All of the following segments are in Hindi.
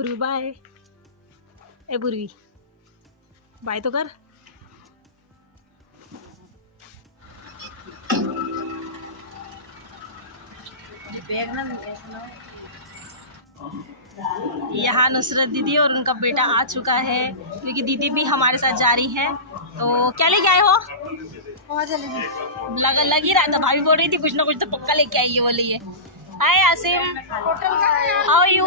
पूर्वी बाय। ए पूर्वी बाय तो कर। यहाँ नुसरत दीदी और उनका बेटा आ चुका है, क्योंकि दीदी भी हमारे साथ जा रही है। तो क्या लेके आए हो? लग ही रहा था, भाभी बोल रही थी कुछ ना कुछ तो पक्का लेके आई है बोली है। Hi Asim, how are you?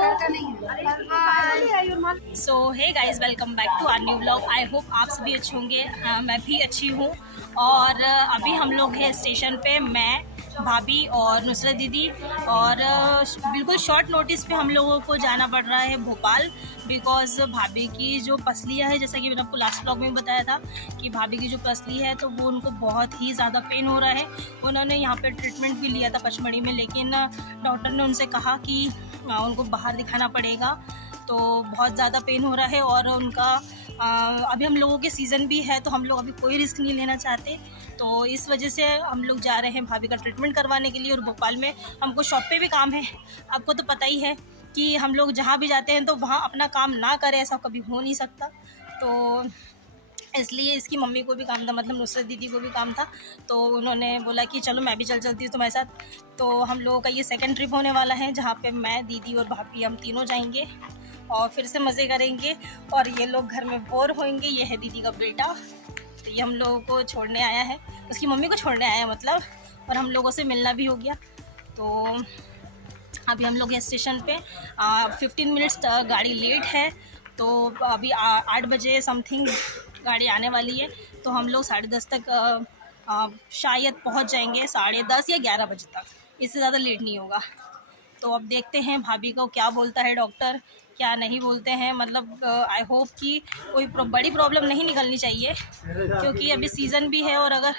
So hey guys, welcome back to our new vlog. I hope आप सभी अच्छे होंगे। मैं भी अच्छी हूँ। और अभी हम लोग हैं स्टेशन पे, मैं, भाभी और नुसरत दीदी। और बिल्कुल शॉर्ट नोटिस पे हम लोगों को जाना पड़ रहा है भोपाल, बिकॉज़ भाभी की जो पसलियाँ है, जैसा कि मैंने आपको लास्ट व्लॉग में बताया था कि भाभी की जो पसली है तो वो उनको बहुत ही ज़्यादा पेन हो रहा है। उन्होंने यहाँ पे ट्रीटमेंट भी लिया था पचमढ़ी में, लेकिन डॉक्टर ने उनसे कहा कि उनको बाहर दिखाना पड़ेगा। तो बहुत ज़्यादा पेन हो रहा है और उनका अभी हम लोगों के सीज़न भी है, तो हम लोग अभी कोई रिस्क नहीं लेना चाहते। तो इस वजह से हम लोग जा रहे हैं भाभी का ट्रीटमेंट करवाने के लिए। और भोपाल में हमको शॉप पे भी काम है। आपको तो पता ही है कि हम लोग जहाँ भी जाते हैं तो वहाँ अपना काम ना करें, ऐसा कभी हो नहीं सकता। तो इसलिए इसकी मम्मी को भी काम था, मतलब नुसरत दीदी को भी काम था। तो उन्होंने बोला कि चलो मैं भी चलती हूँ तुम्हारे साथ। तो हम लोगों का ये सेकंड ट्रिप होने वाला है, जहाँ पे मैं, दीदी और भाभी हम तीनों जाएंगे और फिर से मज़े करेंगे। और ये लोग घर में बोर होंगे। ये है दीदी का बेटा, तो ये हम लोगों को छोड़ने आया है, उसकी मम्मी को छोड़ने आया है मतलब। और हम लोगों से मिलना भी हो गया। तो अभी हम लोग हैं स्टेशन पे। 15 मिनट्स गाड़ी लेट है, तो अभी 8 बजे समथिंग गाड़ी आने वाली है। तो हम लोग 10:30 तक शायद पहुंच जाएंगे, 10:30 या 11 बजे तक। इससे ज़्यादा लेट नहीं होगा। तो अब देखते हैं भाभी को क्या बोलता है डॉक्टर, क्या नहीं बोलते हैं। मतलब आई होप कि कोई बड़ी प्रॉब्लम नहीं निकलनी चाहिए, क्योंकि अभी सीज़न भी है और अगर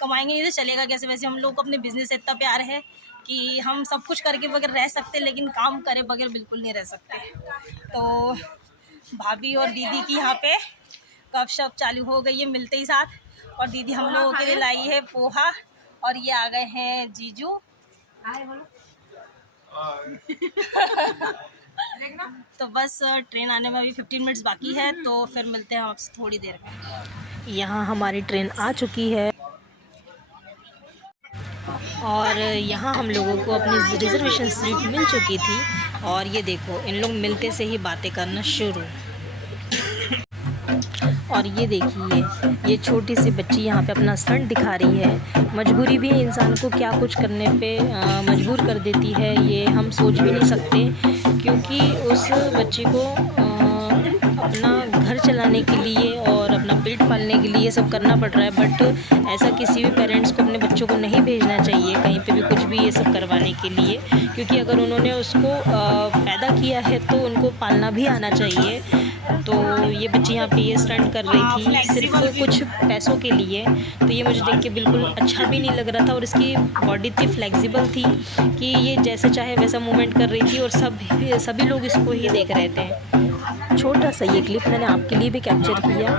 कमाएंगे नहीं तो चलेगा कैसे। वैसे हम लोग को अपने बिज़नेस से इतना प्यार है कि हम सब कुछ करके बगैर रह सकते, लेकिन काम करे बगैर बिल्कुल नहीं रह सकते। तो भाभी और दीदी की यहाँ पे गपशप चालू हो गई है मिलते ही साथ। और दीदी हम लोगों के लिए लाई है पोहा, और ये आ गए हैं जीजू। तो बस ट्रेन आने में अभी 15 मिनट्स बाकी है, तो फिर मिलते हैं आपसे थोड़ी देर में। यहाँ हमारी ट्रेन आ चुकी है और यहाँ हम लोगों को अपनी रिजर्वेशन सीट मिल चुकी थी। और ये देखो, इन लोग मिलते से ही बातें करना शुरू। और ये देखिए, ये छोटी सी बच्ची यहाँ पे अपना स्टंट दिखा रही है। मजबूरी भी इंसान को क्या कुछ करने पे मजबूर कर देती है, ये हम सोच भी नहीं सकते। क्योंकि उस बच्ची को अपना घर चलाने के लिए और अपना पेट पालने के लिए सब करना पड़ रहा है। बट ऐसा किसी भी पेरेंट्स को अपने बच्चों को नहीं भेजना चाहिए कहीं पे भी कुछ भी ये सब करवाने के लिए, क्योंकि अगर उन्होंने उसको पैदा किया है तो उनको पालना भी आना चाहिए। तो ये बच्ची यहाँ पे ये स्टंट कर रही थी सिर्फ कुछ पैसों के लिए। तो ये मुझे देख के बिल्कुल अच्छा भी नहीं लग रहा था। और इसकी बॉडी इतनी फ्लेक्सिबल थी कि ये जैसे चाहे वैसा मूवमेंट कर रही थी और सभी लोग इसको ही देख रहे थे। छोटा सा ये क्लिप मैंने आपके लिए भी कैप्चर किया।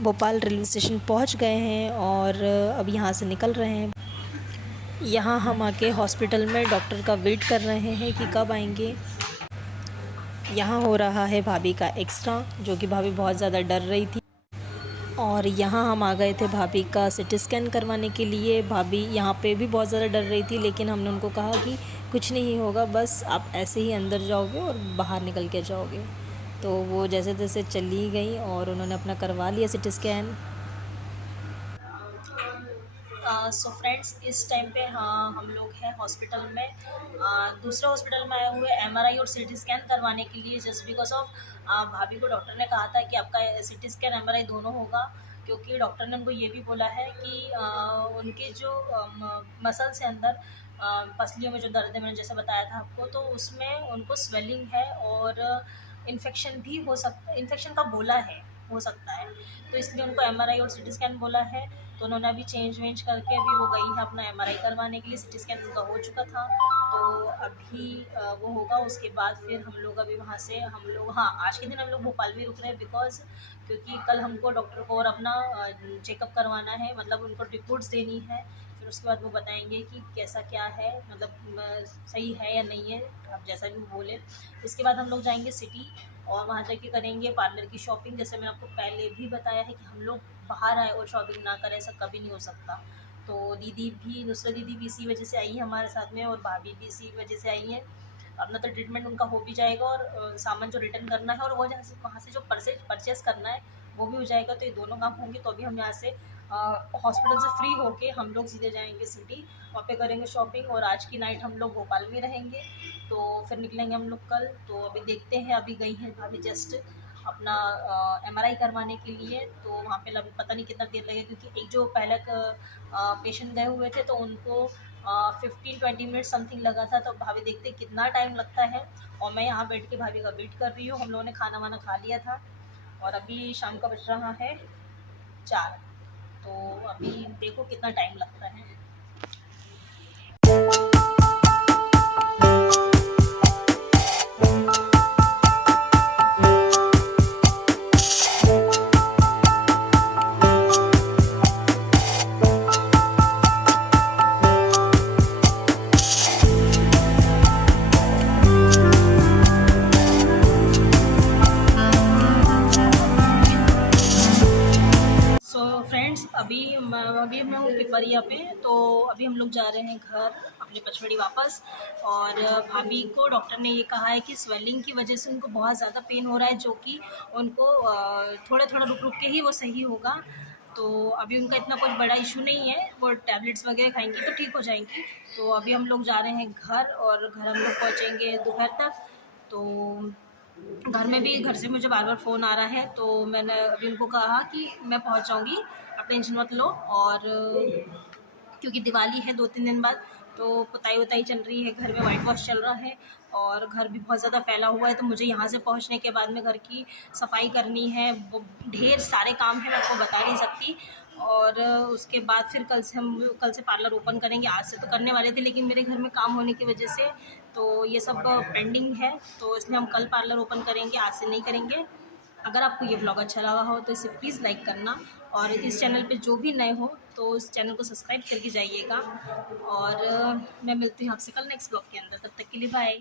भोपाल रेलवे स्टेशन पहुँच गए हैं और अब यहाँ से निकल रहे हैं। यहाँ हम आके हॉस्पिटल में डॉक्टर का वेट कर रहे हैं कि कब आएंगे। यहाँ हो रहा है भाभी का एक्सरा, जो कि भाभी बहुत ज़्यादा डर रही थी। और यहाँ हम आ गए थे भाभी का सिटी स्कैन करवाने के लिए। भाभी यहाँ पे भी बहुत ज़्यादा डर रही थी, लेकिन हमने उनको कहा कि कुछ नहीं होगा, बस आप ऐसे ही अंदर जाओगे और बाहर निकल के जाओगे। तो वो जैसे तैसे चली गई और उन्होंने अपना करवा लिया सिटी स्कैन। सो फ्रेंड्स, इस टाइम पे हाँ हम लोग हैं हॉस्पिटल में। दूसरे हॉस्पिटल में आए हुए एमआरआई और सीटी स्कैन करवाने के लिए, जस्ट बिकॉज ऑफ भाभी को डॉक्टर ने कहा था कि आपका सीटी स्कैन एमआरआई दोनों होगा। क्योंकि डॉक्टर ने उनको ये भी बोला है कि उनके जो मसल्स हैं अंदर, पसलियों में जो दर्द है, मैंने जैसे बताया था आपको, तो उसमें उनको स्वेलिंग है और इन्फेक्शन भी हो सकता है, इन्फेक्शन का बोला है, हो सकता है। तो इसलिए उनको एमआरआई और सीटी स्कैन बोला है। तो उन्होंने अभी चेंज वेंज करके अभी वो गई है अपना एमआरआई करवाने के लिए। सीटी स्कैन उनका हो चुका था, तो अभी वो होगा। उसके बाद फिर हम लोग अभी वहाँ से हम लोग, हाँ आज के दिन हम लोग भोपाल में रुक रहे हैं, बिकॉज क्योंकि कल हमको डॉक्टर को और अपना चेकअप करवाना है, मतलब उनको रिपोर्ट्स देनी है। फिर उसके बाद वो बताएंगे कि कैसा क्या है, मतलब सही है या नहीं है, आप जैसा भी बोले। इसके बाद हम लोग जाएंगे सिटी और वहाँ जाके करेंगे पार्लर की शॉपिंग। जैसे मैंने आपको पहले भी बताया है कि हम लोग बाहर आए और शॉपिंग ना करें, ऐसा कभी नहीं हो सकता। तो दीदी भी, नुसरत दीदी भी इसी वजह से आई है हमारे साथ में, और भाभी भी इसी वजह से आई हैं। अपना तो ट्रीटमेंट उनका हो भी जाएगा और सामान जो रिटर्न करना है और वो जहाँ से वहाँ से जो परचेज़ करना है वो भी हो जाएगा। तो ये दोनों काम होंगे। तो अभी हम यहाँ से हॉस्पिटल से फ्री होके हम लोग सीधे जाएंगे सिटी, वहाँ पे करेंगे शॉपिंग और आज की नाइट हम लोग भोपाल में रहेंगे। तो फिर निकलेंगे हम लोग कल। तो अभी देखते हैं, अभी गई हैं भाभी जस्ट अपना MRI करवाने के लिए। तो वहाँ पे अभी पता नहीं कितना देर लगेगा, क्योंकि एक जो पहले पेशेंट गए हुए थे तो उनको 15-20 मिनट समथिंग लगा था। तो भाभी देखते कितना टाइम लगता है। और मैं यहाँ बैठ के भाभी का वेट कर रही हूँ। हम लोगों ने खाना वाना खा लिया था और अभी शाम का बज रहा है 4। तो अभी देखो कितना टाइम लगता है। फ्रेंड्स, अभी मैं हूँ पिपरिया पे। तो अभी हम लोग जा रहे हैं घर अपने पचमढ़ी वापस। और भाभी को डॉक्टर ने ये कहा है कि स्वेलिंग की वजह से उनको बहुत ज़्यादा पेन हो रहा है, जो कि उनको थोड़ा थोड़ा रुक रुक के ही वो सही होगा। तो अभी उनका इतना कुछ बड़ा इशू नहीं है, वो टैबलेट्स वगैरह खाएंगी तो ठीक हो जाएंगी। तो अभी हम लोग जा रहे हैं घर और घर हम लोग पहुँचेंगे दोपहर तक। तो घर से मुझे बार बार फ़ोन आ रहा है। तो मैंने अभी उनको कहा कि मैं पहुंच जाऊंगी, आप टेंशन मत लो। और क्योंकि दिवाली है 2-3 दिन बाद, तो पुताई वताई चल रही है, घर में वाइट वॉश चल रहा है और घर भी बहुत ज़्यादा फैला हुआ है। तो मुझे यहाँ से पहुँचने के बाद में घर की सफाई करनी है, ढेर सारे काम हैं, मैं आपको बता नहीं सकती। और उसके बाद फिर कल से पार्लर ओपन करेंगे। आज से तो करने वाले थे, लेकिन मेरे घर में काम होने की वजह से तो ये सब पेंडिंग है। तो इसलिए हम कल पार्लर ओपन करेंगे, आज से नहीं करेंगे। अगर आपको ये ब्लॉग अच्छा लगा हो तो इसे प्लीज़ लाइक करना, और इस चैनल पे जो भी नए हो तो इस चैनल को सब्सक्राइब करके जाइएगा। और मैं मिलती हूँ आपसे कल नेक्स्ट ब्लॉग के अंदर। तब तक के लिए बाय।